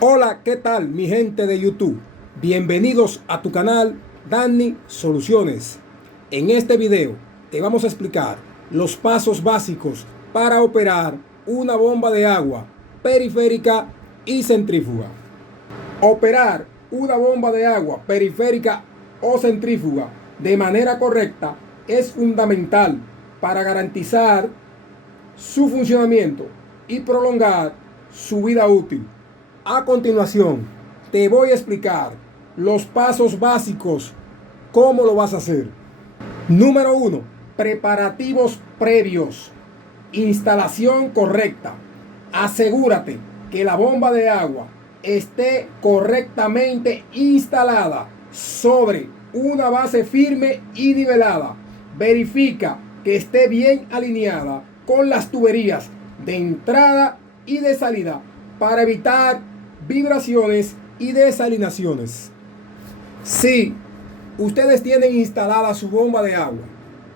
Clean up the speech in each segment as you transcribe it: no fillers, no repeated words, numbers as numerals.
Hola, ¿qué tal mi gente de YouTube? Bienvenidos a tu canal Danny Soluciones. En este video te vamos a explicar los pasos básicos para operar una bomba de agua periférica y centrífuga. Operar una bomba de agua periférica o centrífuga de manera correcta es fundamental para garantizar su funcionamiento y prolongar su vida útil. A continuación, te voy a explicar los pasos básicos, cómo lo vas a hacer. Número 1. Preparativos previos. Instalación correcta. Asegúrate que la bomba de agua esté correctamente instalada sobre una base firme y nivelada. Verifica que esté bien alineada con las tuberías de entrada y de salida para evitar vibraciones y desalinaciones. Si ustedes tienen instalada su bomba de agua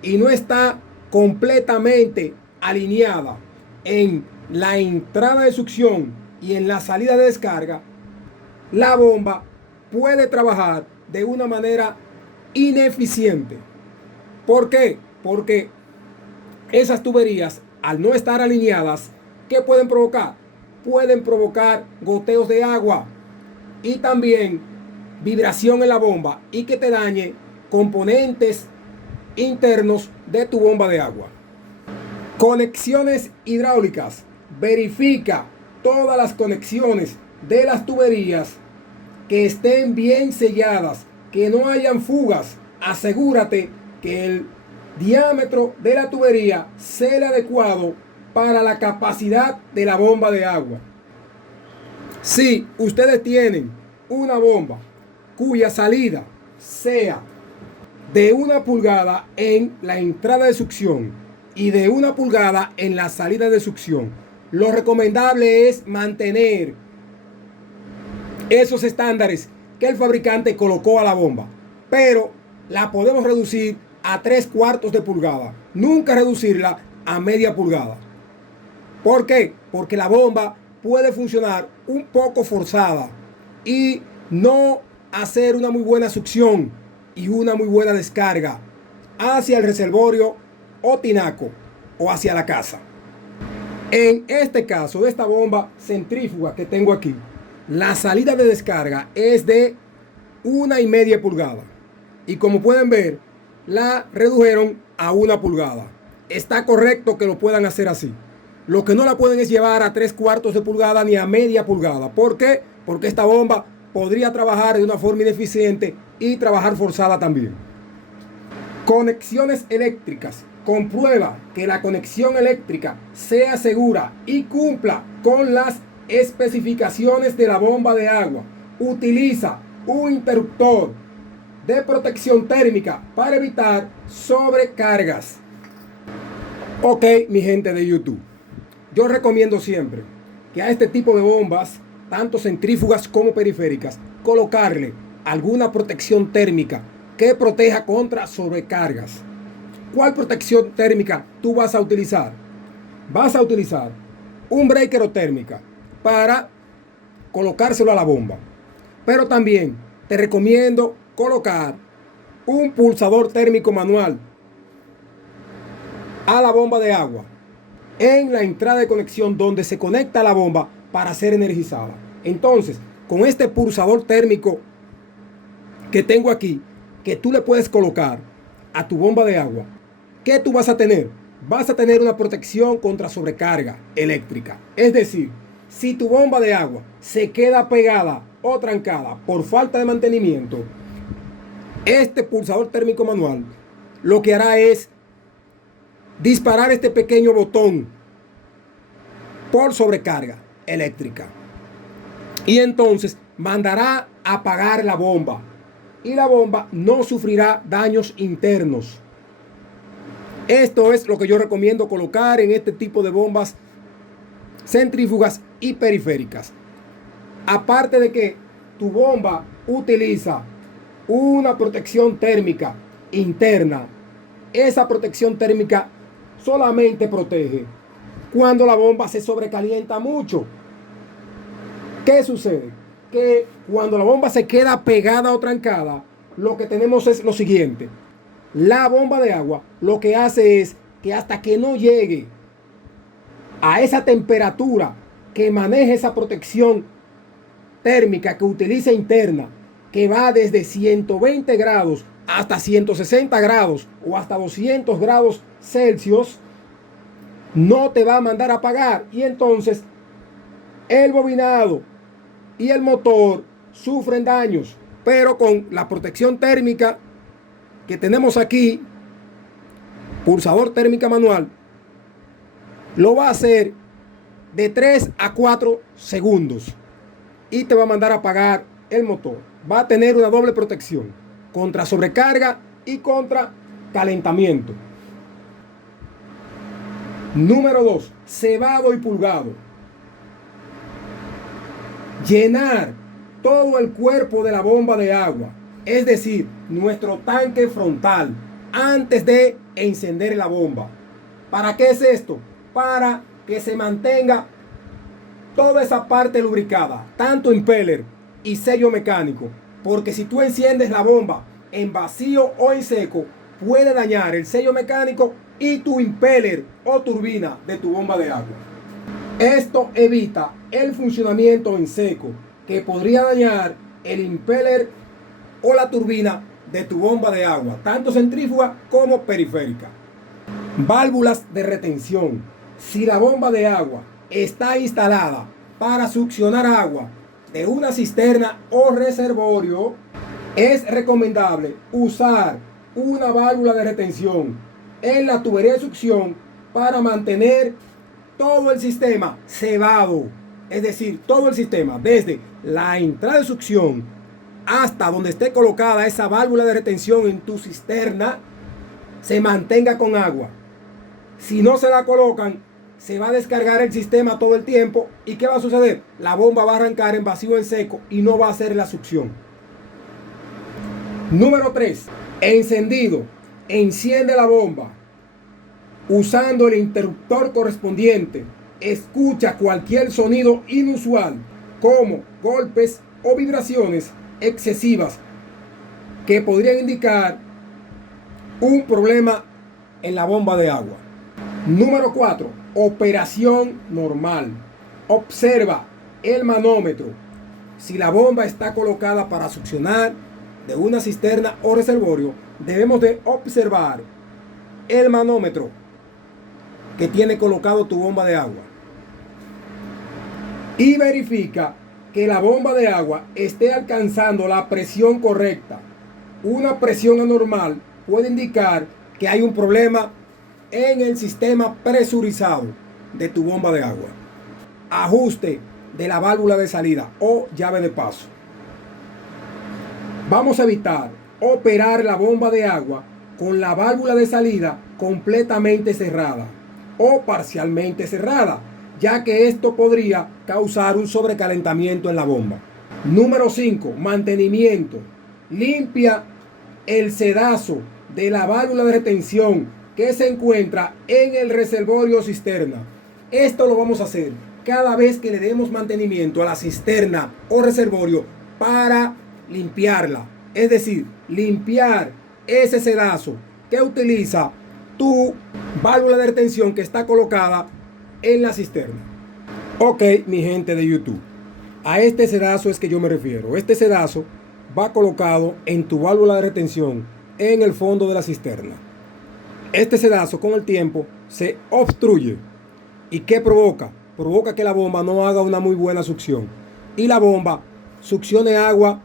y no está completamente alineada en la entrada de succión y en la salida de descarga, la bomba puede trabajar de una manera ineficiente. ¿Por qué? Porque esas tuberías, al no estar alineadas, ¿qué pueden provocar? Pueden provocar goteos de agua y también vibración en la bomba y que te dañe componentes internos de tu bomba de agua. Conexiones hidráulicas. Verifica todas las conexiones de las tuberías que estén bien selladas, que no hayan fugas. Asegúrate que el diámetro de la tubería sea el adecuado para la capacidad de la bomba de agua. Si ustedes tienen una bomba cuya salida sea de 1 pulgada en la entrada de succión y de 1 pulgada en la salida de succión, lo recomendable es mantener esos estándares que el fabricante colocó a la bomba, pero la podemos reducir a 3/4 de pulgada, nunca reducirla a media pulgada. ¿Por qué? Porque la bomba puede funcionar un poco forzada y no hacer una muy buena succión y una muy buena descarga hacia el reservorio o tinaco o hacia la casa. En este caso de esta bomba centrífuga que tengo aquí, la salida de descarga es de 1,5 pulgadas y como pueden ver la redujeron a 1 pulgada. Está correcto que lo puedan hacer así. Lo que no la pueden es llevar a 3/4 de pulgada ni a media pulgada. ¿Por qué? Porque esta bomba podría trabajar de una forma ineficiente y trabajar forzada también. Conexiones eléctricas. Comprueba que la conexión eléctrica sea segura y cumpla con las especificaciones de la bomba de agua. Utiliza un interruptor de protección térmica para evitar sobrecargas. Ok, mi gente de YouTube, yo recomiendo siempre que a este tipo de bombas, tanto centrífugas como periféricas, colocarle alguna protección térmica que proteja contra sobrecargas. ¿Cuál protección térmica tú vas a utilizar? Vas a utilizar un breaker o térmica para colocárselo a la bomba. Pero también te recomiendo colocar un pulsador térmico manual a la bomba de agua en la entrada de conexión donde se conecta la bomba para ser energizada. Entonces, con este pulsador térmico que tengo aquí, que tú le puedes colocar a tu bomba de agua, ¿qué tú vas a tener? Vas a tener una protección contra sobrecarga eléctrica. Es decir, si tu bomba de agua se queda pegada o trancada por falta de mantenimiento, este pulsador térmico manual lo que hará es disparar este pequeño botón por sobrecarga eléctrica y entonces mandará a apagar la bomba y la bomba no sufrirá daños internos. Esto es lo que yo recomiendo colocar en este tipo de bombas centrífugas y periféricas. Aparte de que tu bomba utiliza una protección térmica interna, esa protección térmica solamente protege cuando la bomba se sobrecalienta mucho. ¿Qué sucede? Que cuando la bomba se queda pegada o trancada, lo que tenemos es lo siguiente. La bomba de agua lo que hace es que hasta que no llegue a esa temperatura que maneje esa protección térmica que utiliza interna, que va desde 120 grados hasta 160 grados o hasta 200 grados Celsius, no te va a mandar a apagar. Y entonces el bobinado y el motor sufren daños. Pero con la protección térmica que tenemos aquí, pulsador térmica manual, lo va a hacer de 3 a 4 segundos y te va a mandar a apagar el motor. Va a tener una doble protección contra sobrecarga y contra calentamiento. Número 2, cebado y pulgado. Llenar todo el cuerpo de la bomba de agua, es decir, nuestro tanque frontal, antes de encender la bomba. ¿Para qué es esto? Para que se mantenga toda esa parte lubricada, tanto impeller y sello mecánico, porque si tú enciendes la bomba en vacío o en seco, puede dañar el sello mecánico y tu impeller o turbina de tu bomba de agua. Esto evita el funcionamiento en seco, que podría dañar el impeller o la turbina de tu bomba de agua, tanto centrífuga como periférica. Válvulas de retención. Si la bomba de agua está instalada para succionar agua de una cisterna o reservorio, es recomendable usar una válvula de retención en la tubería de succión para mantener todo el sistema cebado. Es decir, todo el sistema, desde la entrada de succión hasta donde esté colocada esa válvula de retención en tu cisterna, se mantenga con agua. Si no se la colocan, se va a descargar el sistema todo el tiempo. ¿Y qué va a suceder? La bomba va a arrancar en vacío en seco y no va a hacer la succión. Número 3. Encendido. Enciende la bomba usando el interruptor correspondiente. Escucha cualquier sonido inusual, como golpes o vibraciones excesivas, que podrían indicar un problema en la bomba de agua. Número 4. Operación normal. Observa el manómetro. Si la bomba está colocada para succionar de una cisterna o reservorio, debemos de observar el manómetro que tiene colocado tu bomba de agua y verifica que la bomba de agua esté alcanzando la presión correcta. Una presión anormal puede indicar que hay un problema en el sistema presurizado de tu bomba de agua. Ajuste de la válvula de salida o llave de paso. Vamos a evitar operar la bomba de agua con la válvula de salida completamente cerrada o parcialmente cerrada, ya que esto podría causar un sobrecalentamiento en la bomba. Número 5. Mantenimiento. Limpia el sedazo de la válvula de retención que se encuentra en el reservorio cisterna. Esto lo vamos a hacer cada vez que le demos mantenimiento a la cisterna o reservorio para limpiarla. Es decir, limpiar ese sedazo que utiliza tu válvula de retención que está colocada en la cisterna. Ok, mi gente de YouTube, a este sedazo es que yo me refiero. Este sedazo va colocado en tu válvula de retención en el fondo de la cisterna. Este sedazo con el tiempo se obstruye. ¿Y qué provoca? Provoca que la bomba no haga una muy buena succión y la bomba succione agua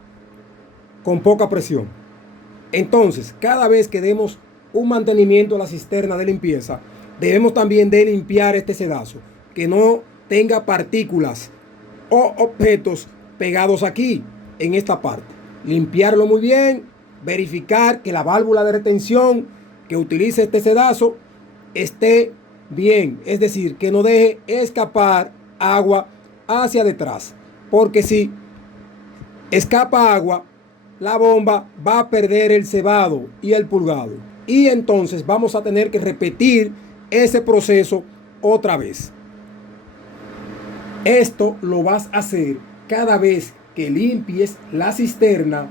con poca presión. Entonces, cada vez que demos un mantenimiento a la cisterna de limpieza, debemos también de limpiar este sedazo, que no tenga partículas o objetos pegados aquí, en esta parte. Limpiarlo muy bien, verificar que la válvula de retención que utilice este sedazo esté bien, es decir, que no deje escapar agua hacia detrás, porque si escapa agua, la bomba va a perder el cebado y el pulgado, y entonces vamos a tener que repetir ese proceso otra vez. Esto lo vas a hacer cada vez que limpies la cisterna,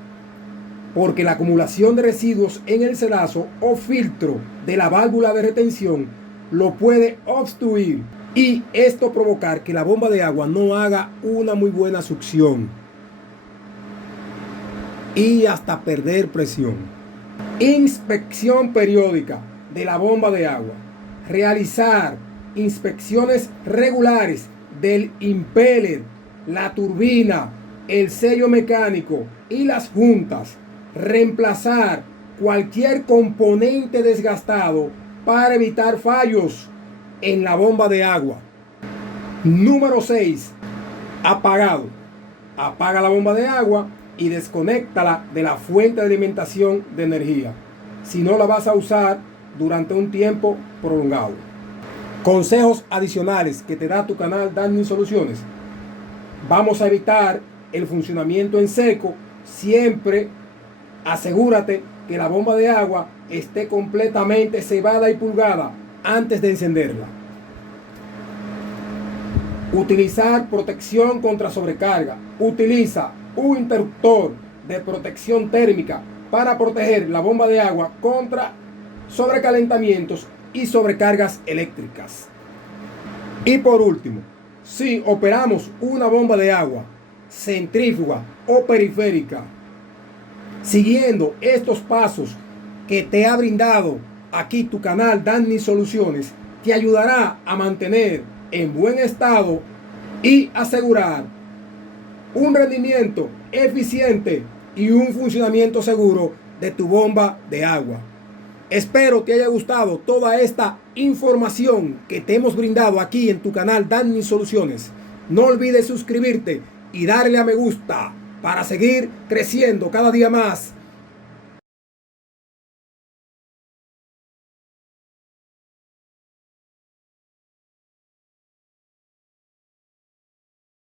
porque la acumulación de residuos en el cedazo o filtro de la válvula de retención lo puede obstruir y esto provocar que la bomba de agua no haga una muy buena succión y hasta perder presión. Inspección periódica de la bomba de agua. Realizar inspecciones regulares del impeller, la turbina, el sello mecánico y las juntas. Reemplazar cualquier componente desgastado para evitar fallos en la bomba de agua. Número 6. Apagado. Apaga la bomba de agua y desconéctala de la fuente de alimentación de energía si no la vas a usar durante un tiempo prolongado. Consejos adicionales que te da tu canal Danny Soluciones. Vamos a evitar el funcionamiento en seco. Siempre asegúrate que la bomba de agua esté completamente cebada y purgada antes de encenderla. Utilizar protección contra sobrecarga. Utiliza un interruptor de protección térmica para proteger la bomba de agua contra sobrecalentamientos y sobrecargas eléctricas. Y por último, si operamos una bomba de agua centrífuga o periférica, siguiendo estos pasos que te ha brindado aquí tu canal Danny Soluciones, te ayudará a mantener en buen estado y asegurar un rendimiento eficiente y un funcionamiento seguro de tu bomba de agua. Espero te haya gustado toda esta información que te hemos brindado aquí en tu canal Danny Soluciones. No olvides suscribirte y darle a me gusta para seguir creciendo cada día más